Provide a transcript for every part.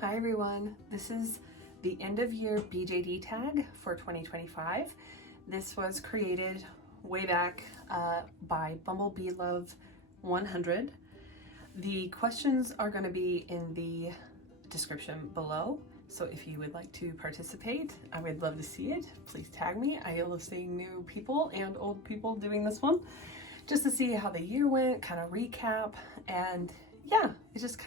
Hi everyone, this is the end of year BJD tag for 2025. This was created way back by Bumblebee Love 100. The questions are going to be in the description below, so if you would like to participate, I would love to see it. Please tag me. I love seeing new people and old people doing this one, just to see how the year went, kind of recap, and yeah, it's just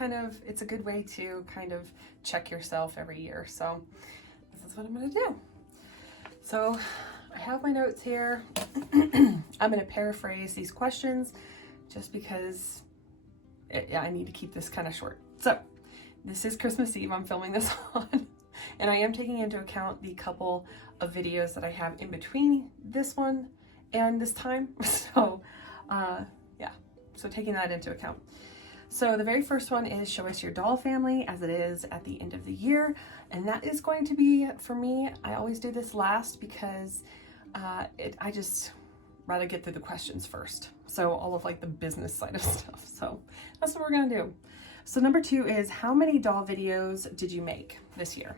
it's a good way to kind of check yourself every year. So this is what I'm going to do. So I have my notes here. I'm going to paraphrase these questions just because I need to keep this kind of short. So this is Christmas Eve. I'm filming this on, and I am taking into account the couple of videos that I have in between this one and this time. So yeah, so taking that into account. So the very first one is show us your doll family as it is at the end of the year. And that is going to be, for me, I always do this last because I just rather get through the questions first. So all of like the business side of stuff. So that's what we're gonna do. So number 2 is how many doll videos did you make this year?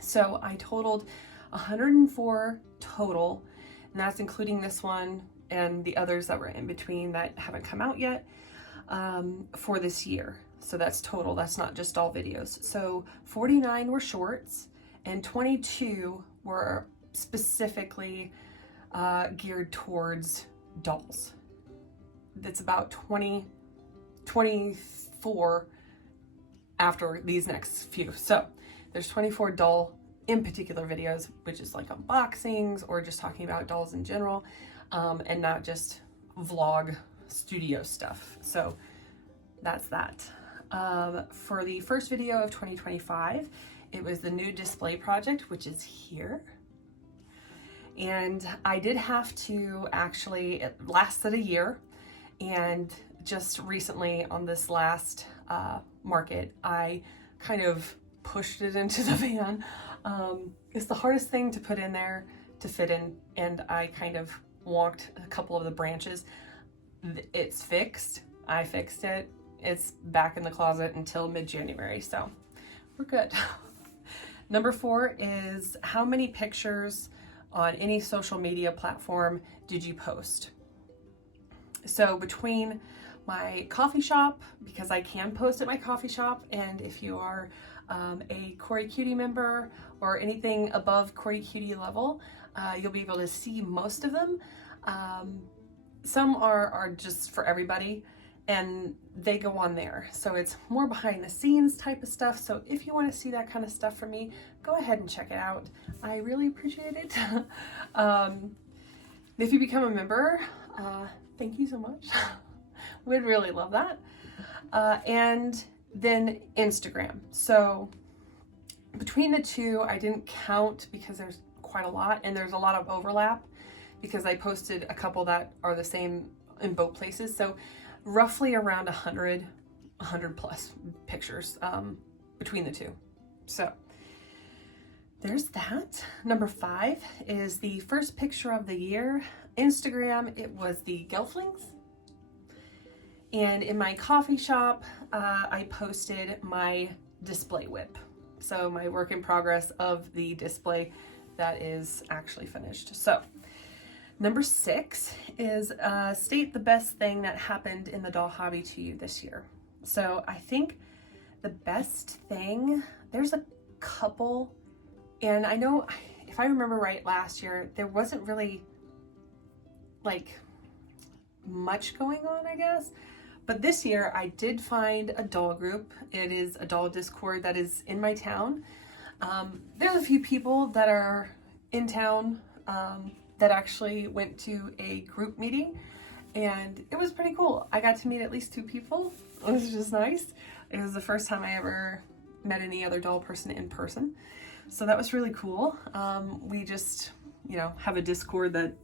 So I totaled 104 total, and that's including this one and the others that were in between that haven't come out yet. For this year. So that's total, that's not just all videos. So 49 were shorts and 22 were specifically geared towards dolls. That's about 24 after these next few. So there's 24 doll in particular videos, which is like unboxings or just talking about dolls in general, and not just vlog studio stuff. So that's that. For the first video of 2025, it was the new display project, which is here. And I did have to actually, it lasted a year, and just recently on this last market, I kind of pushed it into the van. It's the hardest thing to put in there to fit in, and I kind of wonked a couple of the branches. It's fixed. I fixed it. It's back in the closet until mid-January, so we're good. Number 4 is how many pictures on any social media platform did you post? So between my coffee shop, because I can post at my coffee shop, and if you are a Corey Cutie member or anything above Corey Cutie level, you'll be able to see most of them. Some are just for everybody, and they go on there. So it's more behind the scenes type of stuff. So if you want to see that kind of stuff from me, go ahead and check it out. I really appreciate it. If you become a member, thank you so much. We'd really love that. And then Instagram. So between the two, I didn't count because there's quite a lot, and there's a lot of overlap, because I posted a couple that are the same in both places. So roughly around 100 plus pictures between the two. So there's that. Number 5 is the first picture of the year. Instagram, it was the Gelflings. And in my coffee shop, I posted my display whip. So my work in progress of the display that is actually finished. So number 6 is state the best thing that happened in the doll hobby to you this year. So I think the best thing, there's a couple, and I know if I remember right, last year there wasn't really like much going on, I guess. But this year I did find a doll group. It is a doll Discord that is in my town. There's a few people that are in town that actually went to a group meeting, and it was pretty cool. I got to meet at least 2 people. It was just nice. It was the first time I ever met any other doll person in person. So that was really cool. We just, have a Discord that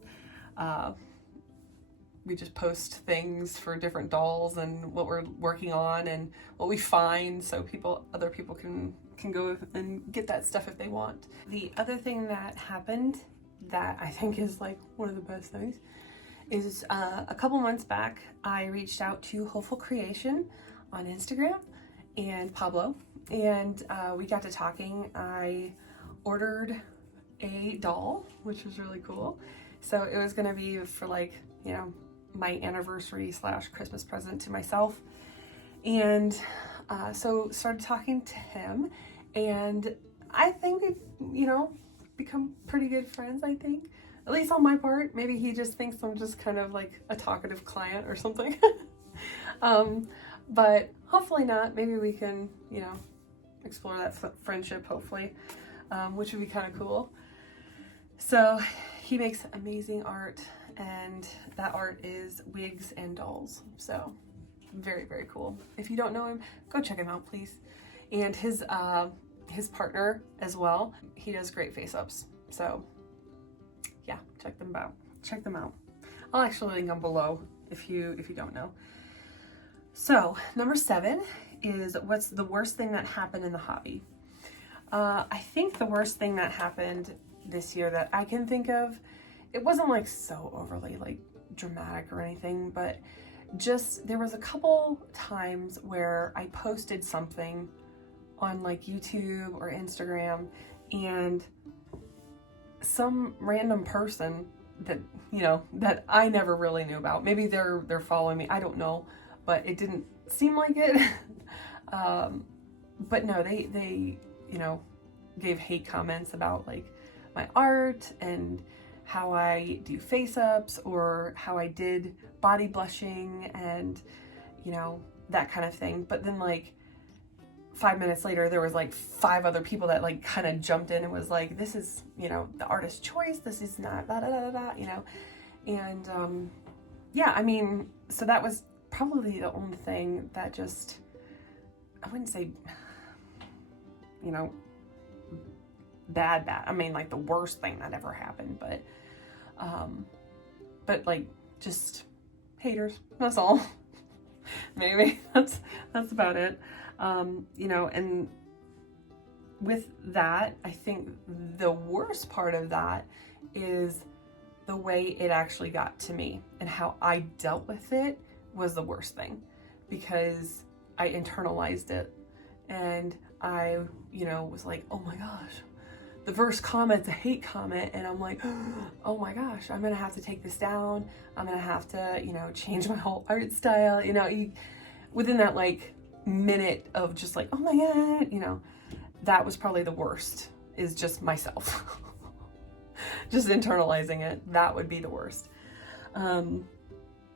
we just post things for different dolls and what we're working on and what we find, so other people can go and get that stuff if they want. The other thing that happened that I think is like one of the best things is a couple months back, I reached out to Hopeful Creation on Instagram and Pablo, and we got to talking. I ordered a doll, which was really cool. So it was gonna be for like, you know, my anniversary / Christmas present to myself. And so started talking to him, and I think we've, you know, become pretty good friends, I think. At least on my part. Maybe he just thinks I'm just kind of like a talkative client or something. But hopefully not. Maybe we can, you know, explore that friendship, hopefully, which would be kind of cool. So he makes amazing art, and that art is wigs and dolls. So very, very cool. If you don't know him, go check him out, please. And his partner as well. He does great face-ups. So yeah, check them out. Check them out. I'll actually link them below if you don't know. So number 7 is, what's the worst thing that happened in the hobby? I think the worst thing that happened this year that I can think of, it wasn't like so overly like dramatic or anything, but just there was a couple times where I posted something on like YouTube or Instagram, and some random person that, you know, that I never really knew about, maybe they're following me, I don't know, but it didn't seem like it. But no, they you know, gave hate comments about like my art and how I do face-ups or how I did body blushing and, you know, that kind of thing. But then like 5 minutes later, there was like 5 other people that like kind of jumped in and was like, this is, you know, the artist's choice, this is not da da da da, you know. And yeah, I mean, so that was probably the only thing that just, I wouldn't say, you know, bad. I mean, like the worst thing that ever happened, but like just haters, that's all. Maybe that's about it. You know, and with that, I think the worst part of that is the way it actually got to me, and how I dealt with it was the worst thing, because I internalized it, and I, you know, was like, oh my gosh, the first comment's a hate comment, and I'm like, oh my gosh, I'm gonna have to take this down. I'm gonna have to, you know, change my whole art style. You know, within that like minute of just like, oh my God, you know, that was probably the worst, is just myself. Just internalizing it, that would be the worst.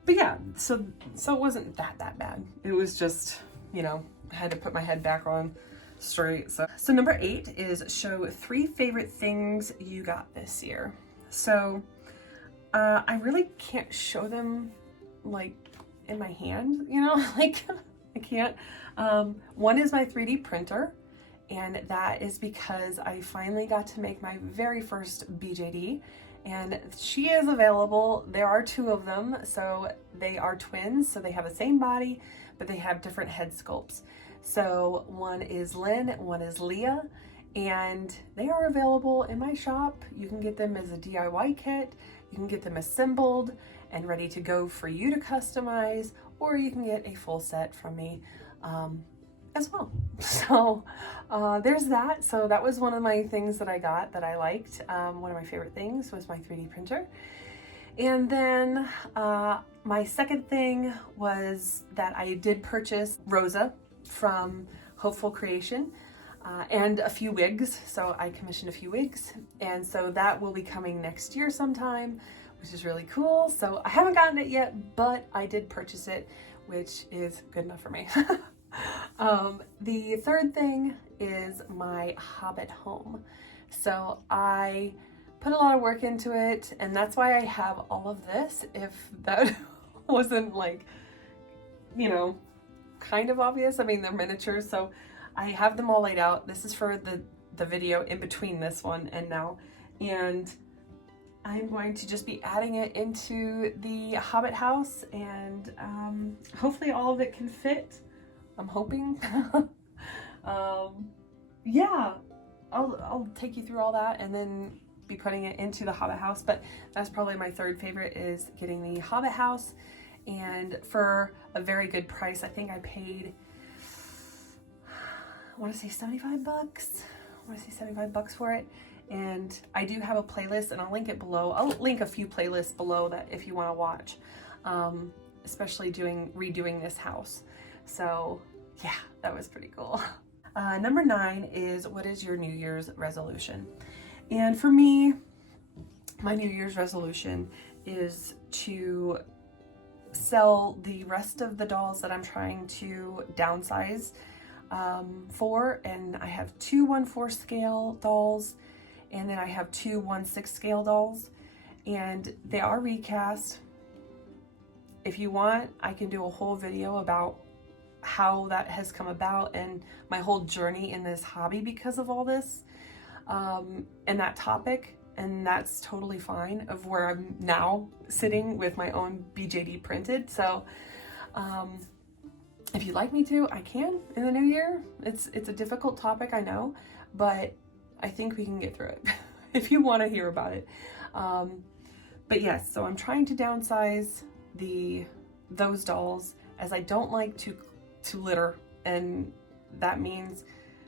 But yeah, so it wasn't that bad. It was just, you know, I had to put my head back on straight. So number 8 is show 3 favorite things you got this year. So I really can't show them like in my hand, you know, like I can't. One is my 3D printer, and that is because I finally got to make my very first BJD, and she is available. There are 2 of them, so they are twins, so they have the same body, but they have different head sculpts. So one is Lynn, one is Leah, and they are available in my shop. You can get them as a DIY kit, you can get them assembled and ready to go for you to customize, or you can get a full set from me as well. So there's that. So that was one of my things that I got that I liked. One of my favorite things was my 3D printer. And then my second thing was that I did purchase Rosa from Hopeful Creation and a few wigs. So I commissioned a few wigs, and so that will be coming next year sometime, which is really cool. So I haven't gotten it yet, but I did purchase it, which is good enough for me. The third thing is my Hobbit home. So I put a lot of work into it, and that's why I have all of this. If that wasn't like, you know, kind of obvious. I mean, they're miniatures, so I have them all laid out. This is for the video in between this one and now, and I'm going to just be adding it into the Hobbit house, and hopefully all of it can fit. I'm hoping. Yeah, I'll take you through all that, and then be putting it into the Hobbit house, but that's probably my third favorite, is getting the Hobbit house. And for a very good price, I think I paid, I want to say 75 bucks. I want to say 75 bucks for it. And I do have a playlist, and I'll link it below. I'll link a few playlists below that if you want to watch, especially redoing this house. So yeah, that was pretty cool. Number 9 is, what is your New Year's resolution? And for me, my New Year's resolution is to sell the rest of the dolls that I'm trying to downsize for. And I have 2 1/4 scale dolls, and then I have 2 1/6 scale dolls, and they are recast. If you want, I can do a whole video about how that has come about and my whole journey in this hobby because of all this, and that topic. And that's totally fine, of where I'm now sitting with my own BJD printed. So if you'd like me to, I can in the new year. It's a difficult topic, I know, but I think we can get through it if you want to hear about it. But yes, so I'm trying to downsize those dolls, as I don't like to litter, and that means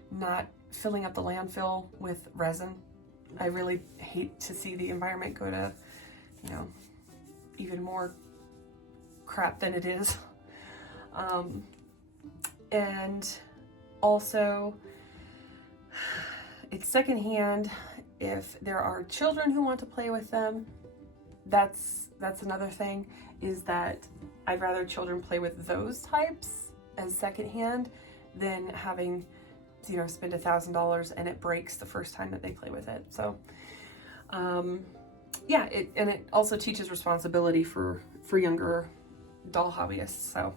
not filling up the landfill with resin. I really hate to see the environment go to, even more crap than it is. And also, it's secondhand. If there are children who want to play with them, that's another thing, is that I'd rather children play with those types as secondhand than having spend $1,000 and it breaks the first time that they play with it. So yeah, it also teaches responsibility for younger doll hobbyists. So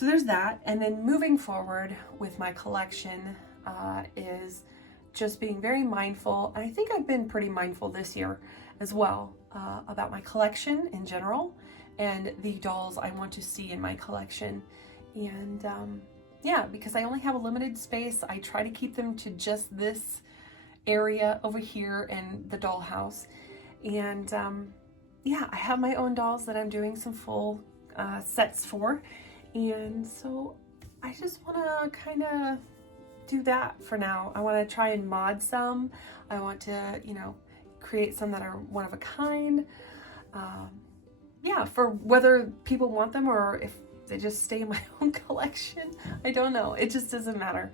there's that. And then moving forward with my collection is just being very mindful. And I think I've been pretty mindful this year as well, about my collection in general and the dolls I want to see in my collection. And yeah, because I only have a limited space, I try to keep them to just this area over here in the dollhouse. And yeah, I have my own dolls that I'm doing some full sets for. And so I just want to kind of do that for now. I want to try and mod some. I want to, create some that are one of a kind. Yeah, for whether people want them or if they just stay in my own collection, I don't know. It just doesn't matter.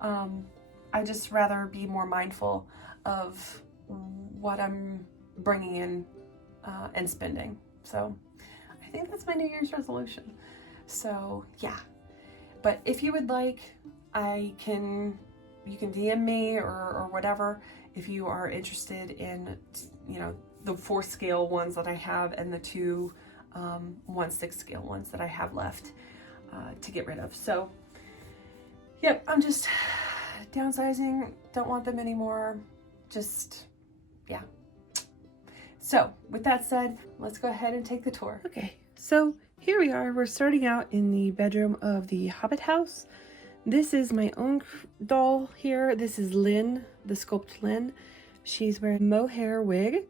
I just rather be more mindful of what I'm bringing in and spending. So I think that's my New Year's resolution. So yeah, but if you would like, you can DM me or whatever if you are interested in, the 4 scale ones that I have and the 2 1/6 scale ones that I have left to get rid of. So yep, I'm just downsizing, don't want them anymore, just yeah. So with that said, let's go ahead and take the tour. Okay, so here we are. We're starting out in the bedroom of the Hobbit house. This is my own doll here. This is Lynn, the sculpt Lynn. She's wearing a mohair wig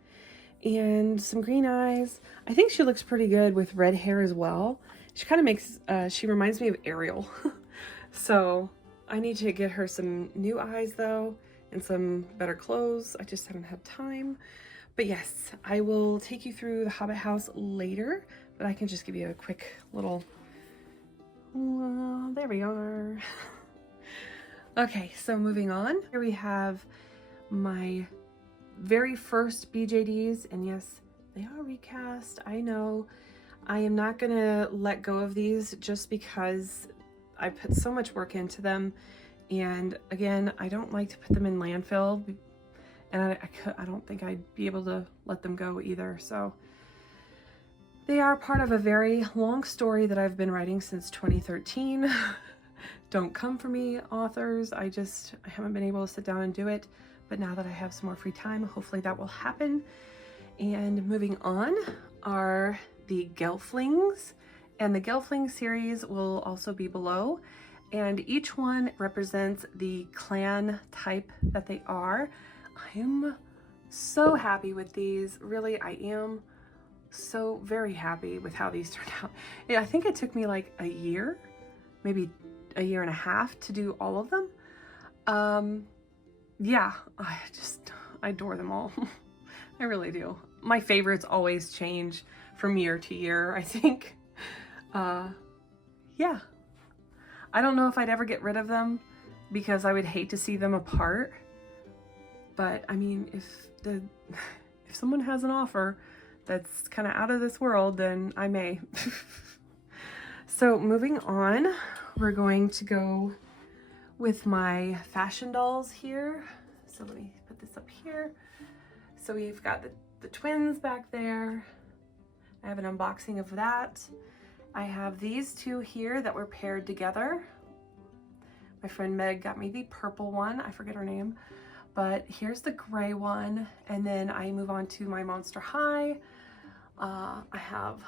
and some green eyes. I think she looks pretty good with red hair as well. She kind of makes, she reminds me of Ariel. So I need to get her some new eyes though, and some better clothes. I just haven't had time. But yes, I will take you through the Hobbit house later, but I can just give you a quick little, there we are. Okay, so moving on. Here we have my very first BJDs, and yes, they are recast. I know. I am not gonna let go of these just because I put so much work into them, and again, I don't like to put them in landfill, and I don't think I'd be able to let them go either. So they are part of a very long story that I've been writing since 2013. Don't come for me, authors. I haven't been able to sit down and do it. But now that I have some more free time, hopefully that will happen. And moving on are the Gelflings. And the Gelfling series will also be below. And each one represents the clan type that they are. I'm so happy with these. Really, I am so very happy with how these turned out. Yeah, I think it took me like a year, maybe a year and a half to do all of them. Yeah, I adore them all. I really do. My favorites always change from year to year, I think. Yeah. I don't know if I'd ever get rid of them because I would hate to see them apart. But I mean, if someone has an offer that's kind of out of this world, then I may. So moving on, we're going to go with my fashion dolls here. So let me put this up here. So we've got the twins back there. I have an unboxing of that. I have these two here that were paired together. My friend Meg got me the purple one. I forget her name. But here's the gray one. And then I move on to my Monster High. I have,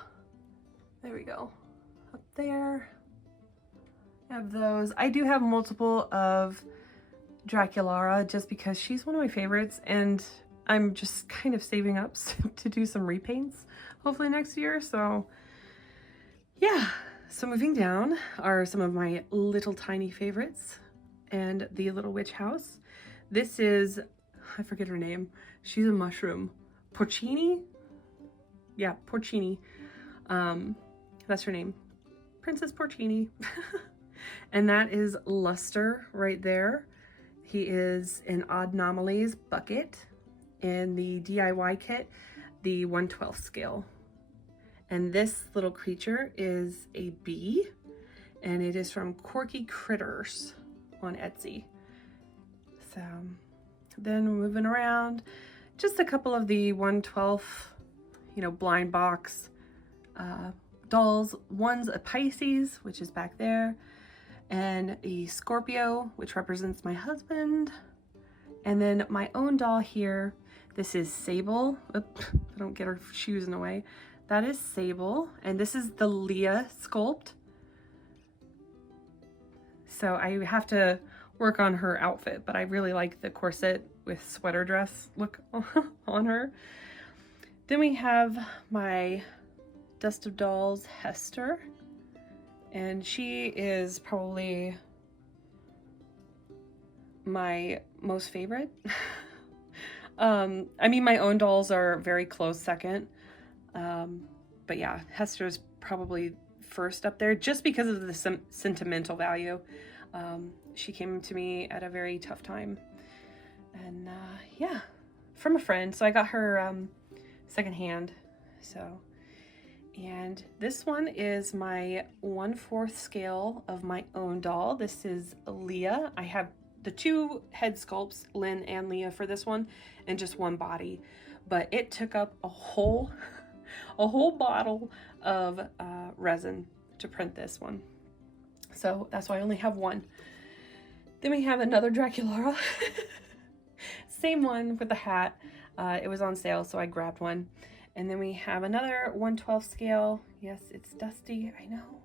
there we go, up there. I have those. I do have multiple of Draculara just because she's one of my favorites, and I'm just kind of saving up to do some repaints hopefully next year. So yeah, so moving down are some of my little tiny favorites and the Little Witch House. This is, I forget her name. She's a mushroom. Porcini? Yeah, Porcini. That's her name. Princess Porcini. And that is Luster right there. He is an Odd Anomalies bucket in the DIY kit, the 1/12 scale. And this little creature is a bee, and it is from Quirky Critters on Etsy. So then moving around, just a couple of the 1/12, blind box dolls. One's a Pisces, which is back there, and a Scorpio, which represents my husband. And then my own doll here, this is Sable. Oops, I don't get her shoes in the way. That is Sable, and this is the Leah sculpt. So I have to work on her outfit, but I really like the corset with sweater dress look on her. Then we have my Dust of Dolls Hester, and she is probably my most favorite. I mean, my own dolls are very close second, but yeah, Hester's probably first up there just because of the sentimental value. She came to me at a very tough time, and yeah, from a friend. So I got her secondhand. So, and this one is my 1/4 scale of my own doll. This is Leah. I have the two head sculpts, Lynn and Leah, for this one, and just one body, but it took up a whole bottle of resin to print this one. So that's why I only have one. Then we have another Draculara. Same one with the hat. It was on sale, so I grabbed one. And then we have another 1/12 scale. Yes, it's Dusty, I know.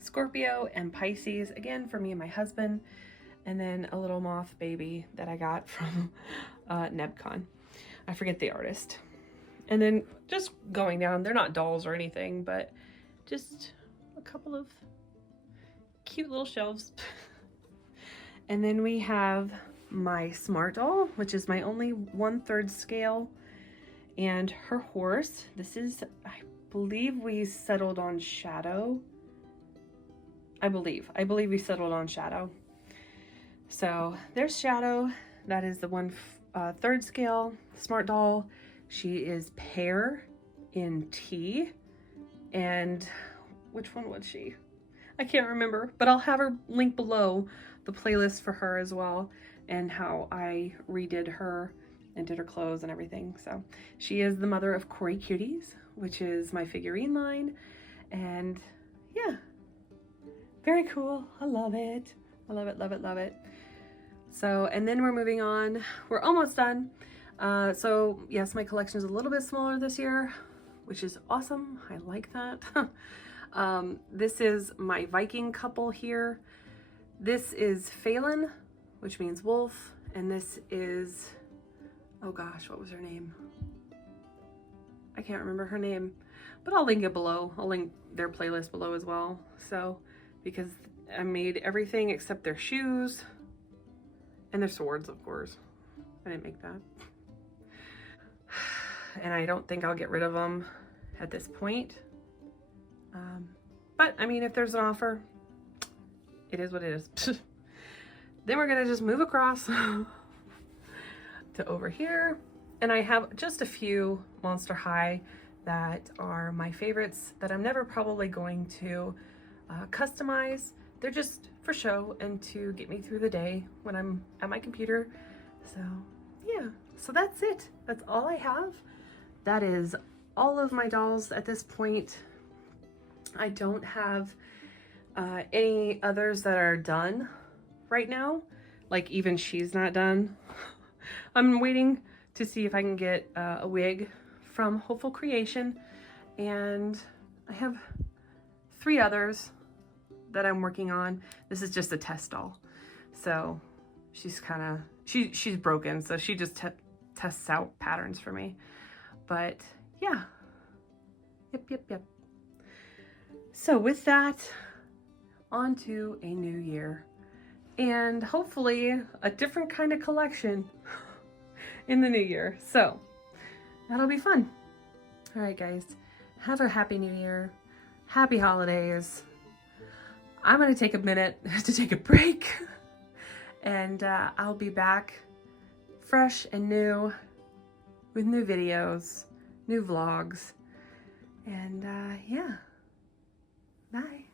Scorpio and Pisces, again for me and my husband. And then a little moth baby that I got from Nebcon. I forget the artist. And then just going down, they're not dolls or anything, but just a couple of cute little shelves. And then we have my Smart Doll, which is my only 1/3 scale, and her horse. This is, I believe we settled on Shadow. I believe we settled on Shadow. So there's Shadow. That is the 1/3 scale Smart Doll. She is Pear in T. And which one was she? I can't remember, but I'll have her link below the playlist for her as well, and how I redid her and did her clothes and everything. So she is the mother of Cory Cuties, which is my figurine line. And yeah, very cool. I love it. I love it, love it, love it. So, and then we're moving on. We're almost done. So yes, my collection is a little bit smaller this year, which is awesome. I like that. This is my Viking couple here. This is Phelan, which means wolf, and this is oh gosh, what was her name? I can't remember her name, but I'll link it below. I'll link their playlist below as well. So, because I made everything except their shoes and their swords, of course. I didn't make that. And I don't think I'll get rid of them at this point. But I mean, if there's an offer, it is what it is. Then we're gonna just move across to over here. And I have just a few Monster High that are my favorites that I'm never probably going to customize. They're just for show and to get me through the day when I'm at my computer. So yeah, so that's it. That's all I have. That is all of my dolls at this point. I don't have any others that are done right now. Like even she's not done. I'm waiting to see if I can get a wig from Hopeful Creation, and I have 3 others that I'm working on. This is just a test doll, so she's kind of she's broken, so she just tests out patterns for me. But yeah, yep. So with that, on to a new year, and hopefully a different kind of collection in the new year. So that'll be fun. All right, guys, have a happy new year. Happy holidays. I'm gonna take a minute to take a break, and I'll be back fresh and new with new videos, new vlogs, and yeah, bye.